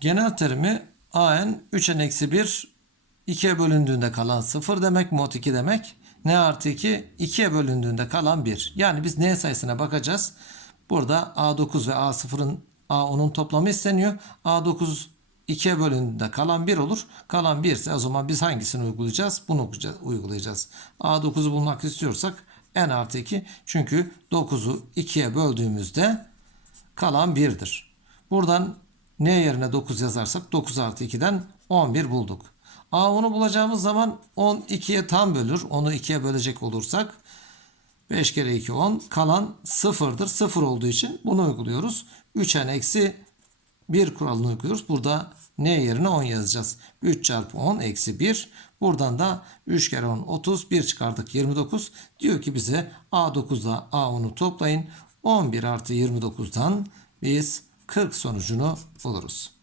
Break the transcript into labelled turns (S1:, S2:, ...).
S1: Genel terimi an 3n eksi 1 2'ye bölündüğünde kalan 0 demek. Mod 2 demek. n artı 2 2'ye bölündüğünde kalan 1. Yani biz n sayısına bakacağız. Burada a9 ve a0'ın a10'un toplamı isteniyor. a9 2'ye bölündüğünde kalan 1 olur. Kalan 1 ise o zaman biz hangisini uygulayacağız? Bunu uygulayacağız. a9'u bulmak istiyorsak n artı 2. Çünkü 9'u 2'ye böldüğümüzde kalan 1'dir. Buradan n yerine 9 yazarsak 9 artı 2'den 11 bulduk. A10'u bulacağımız zaman 10 2'ye tam bölür. Onu 2'ye bölecek olursak 5 kere 2 10 kalan 0'dır. 0 olduğu için bunu uyguluyoruz. 3n eksi 1 kuralını uyguluyoruz. Burada n yerine 10 yazacağız. 3 çarpı 10 eksi 1. Buradan da 3 kere 10 30. 1 çıkardık 29. Diyor ki bize A9'da A10'u toplayın. 11 artı 29'dan biz 40 sonucunu buluruz.